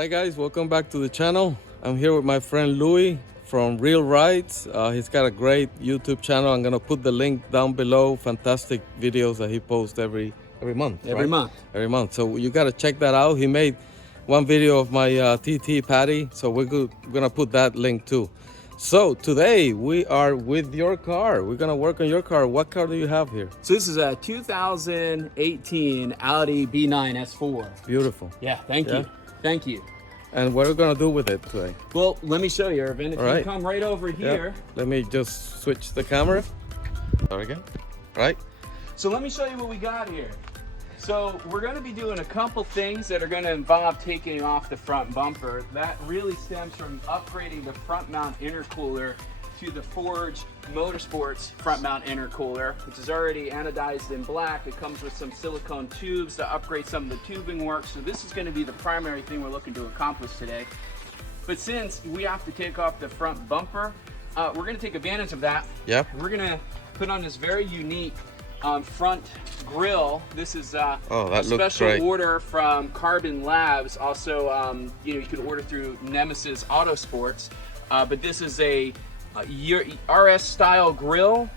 Alright guys, welcome back to the channel. I'm here with my friend Louis from Real Ridez. He's got a great YouTube channel. I'm gonna put the link down below. Fantastic videos that he posts every month. Every month. So you gotta check that out. He made one video of my TT Patty, so we're gonna put that link too. So today we are with your car. We're gonna work on your car. What car do you have here? So this is a 2018 Audi B9 S4. Beautiful. Yeah, thank you. Thank you. And what are we gonna do with it today? Well, let me show you, Irvin. If you come right over here. Let me just switch the camera. There again. Right. So let me show you what we got here. So we're going to be doing a couple things that are going to involve taking off the front bumper. That really stems from upgrading the front mount intercooler to the Forge Motorsports front mount intercooler, which is already anodized in black. It comes with some silicone tubes to upgrade some of the tubing work. So this is going to be the primary thing we're looking to accomplish today. But since we have to take off the front bumper, we're going to take advantage of that. Yep. We're going to put on this very unique front grille. This is a special order from Carbon Labs. Also, you can order through Nemesis Autosports. But this is a RS style grille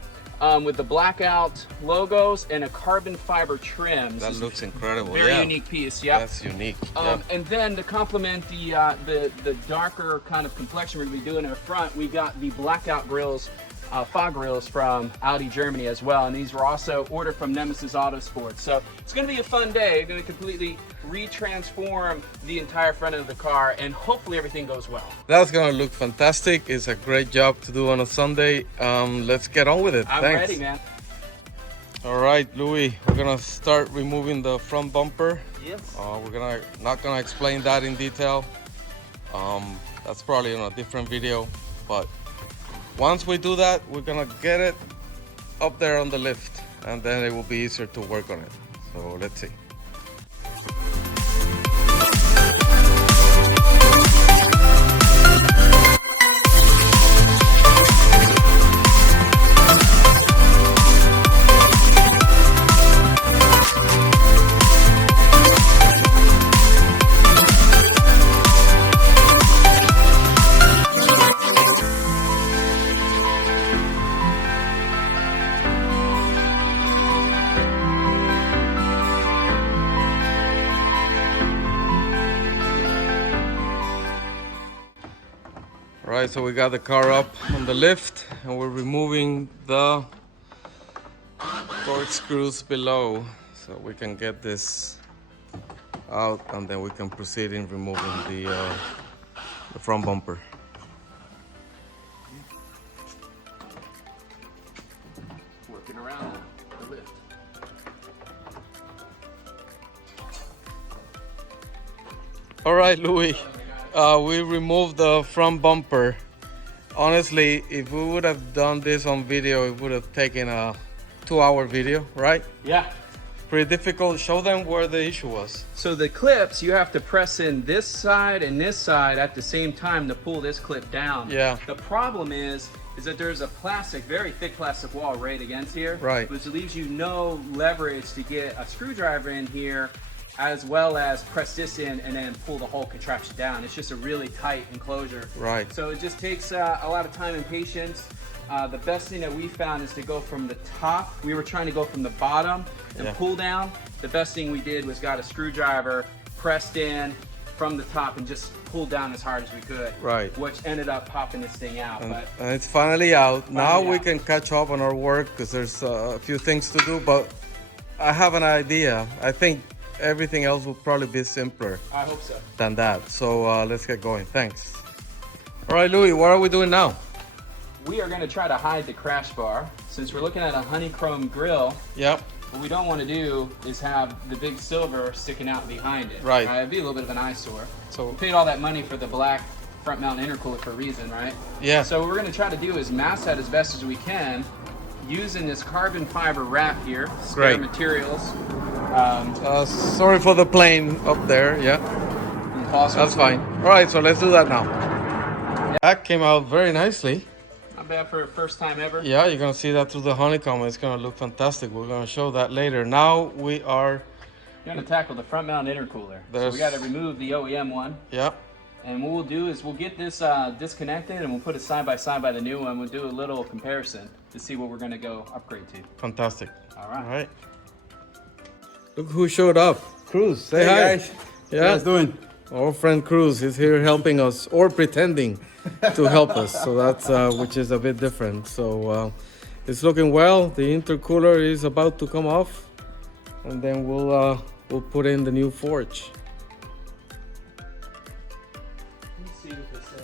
with the blackout logos and a carbon fiber trim. That looks incredible. Very unique piece. Yeah, that's unique. And then to complement the darker kind of complexion we're going to be doing in our front, we got the blackout grills. Fog grills from Audi Germany as well, and these were also ordered from Nemesis Autosports. So it's going to be a fun day. We're going to completely retransform the entire front of the car, and hopefully everything goes well. That's going to look fantastic. It's a great job to do on a Sunday. Let's get on with it. I'm ready, man. All right, Louis, we're going to start removing the front bumper. Yes. We're not going to explain that in detail. That's probably in a different video, but once we do that, we're gonna get it up there on the lift, and then it will be easier to work on it. So let's see. Alright, so we got the car up on the lift, and we're removing the torque screws below so we can get this out, and then we can proceed in removing the front bumper. Working around the lift. Alright, Louis. We removed the front bumper. Honestly, if we would have done this on video, it would have taken a 2-hour video, right? Yeah. Pretty difficult. Show them where the issue was. So the clips, you have to press in this side and this side at the same time to pull this clip down. Yeah. The problem is that there's a very thick plastic wall right against here. Right. Which leaves you no leverage to get a screwdriver in here, as well as press this in and then pull the whole contraption down. It's just a really tight enclosure. Right. So it just takes a lot of time and patience. The best thing that we found is to go from the top. We were trying to go from the bottom and pull down. The best thing we did was got a screwdriver, pressed in from the top, and just pulled down as hard as we could. Right. Which ended up popping this thing out. And it's finally out. Now we can catch up on our work because there's a few things to do, but I have an idea. I think everything else will probably be simpler. I hope so. Than that. So let's get going. Thanks. All right, Louis, what are we doing now? We are going to try to hide the crash bar. Since we're looking at a honeycomb grille, yep, what we don't want to do is have the big silver sticking out behind it. Right. It'd be a little bit of an eyesore. So we paid all that money for the black front mount intercooler for a reason, right? Yeah. So what we're going to try to do is mask that as best as we can using this carbon fiber wrap here. Spare materials. Sorry for the plane up there. Yeah. That's fine. All right, so let's do that now. That came out very nicely. Not bad for a first time ever. Yeah, you're gonna see that through the honeycomb. It's gonna look fantastic. We're gonna show that later. Now we are We're gonna tackle the front mount intercooler. So we gotta remove the OEM one. Yeah. And what we'll do is we'll get this disconnected and we'll put it side by the new one. We'll do a little comparison to see what we're gonna go upgrade to. Fantastic. All right. All right. Look who showed up. Cruz, say Hey hi. guys, Yeah. how you guys doing? Our friend Cruz is here helping us, or pretending to help us. So that's which is a bit different. So it's looking well. The intercooler is about to come off, and then we'll put in the new forge. Let's see what they say.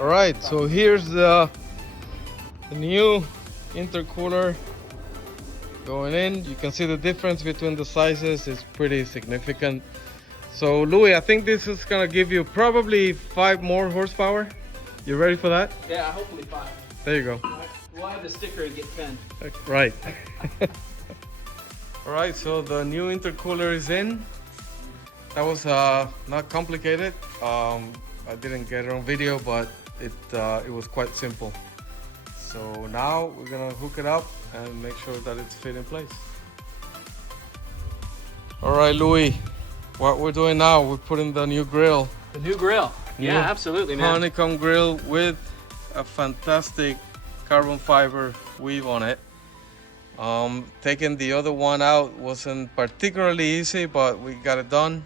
Alright, so here's the new intercooler going in. You can see the difference between the sizes is pretty significant. So Louis, I think this is gonna give you probably 5 more horsepower. You ready for that? Yeah, hopefully 5. There you go. We'll add the sticker and get 10. Right. Alright, so the new intercooler is in. That was not complicated. I didn't get it on video, but it was quite simple. So now we're gonna hook it up and make sure that it's fit in place. All right, Louis, what we're doing now, we're putting the new grill. The new grill. Yeah, New absolutely, man. Honeycomb grill with a fantastic carbon fiber weave on it. Taking the other one out wasn't particularly easy, but we got it done.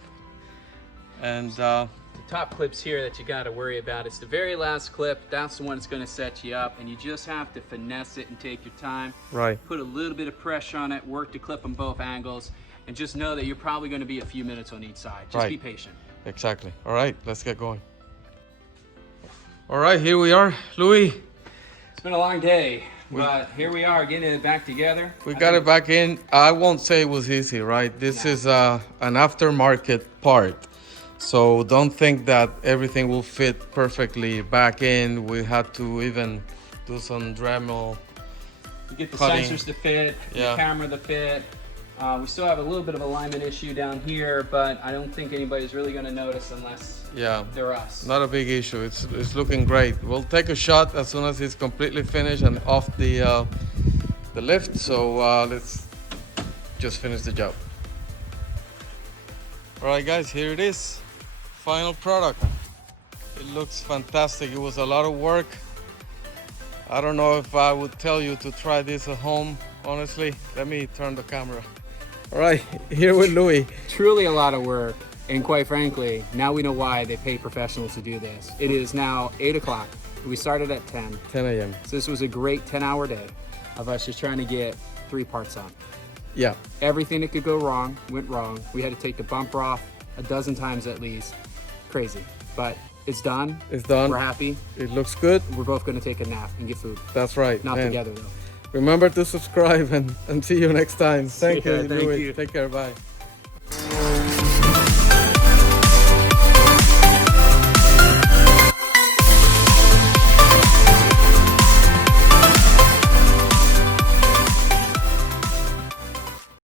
And The top clips here that you got to worry about. It's the very last clip. That's the one that's going to set you up, and you just have to finesse it and take your time. right. Put a little bit of pressure on it, work to clip on both angles, and just know that you're probably going to be a few minutes on each side. Just be Right. patient. Exactly. All right, let's get going. All right, here we are, Louis. It's been a long day, but here we are getting it back together. We got it back in. I won't say it was easy, right? This is an aftermarket part. So don't think that everything will fit perfectly back in. We had to even do some Dremel. You get the cutting. sensors to fit, Yeah. the camera to fit. We still have a little bit of alignment issue down here, but I don't think anybody's really going to notice unless Yeah, they're us. not a big issue. It's looking great. We'll take a shot as soon as it's completely finished and off the lift. So let's just finish the job. All right, guys, here it is. Final product. It looks fantastic. It was a lot of work. I don't know if I would tell you to try this at home, honestly. Let me turn the camera. All right, here with Louis. Truly a lot of work, and quite frankly, now we know why they pay professionals to do this. It is now 8 o'clock. We started at 10. 10 a.m. So this was a great 10-hour day of us just trying to get 3 parts on. Yeah, Everything that could go wrong went wrong. We had to take the bumper off a dozen times at least. Crazy, but it's done. it's done. We're happy. It looks good. We're both going to take a nap and get food. That's right. Not man. together though. Remember to subscribe and see you next time. Thank ya, you, thank Louis. you. Take care. Bye.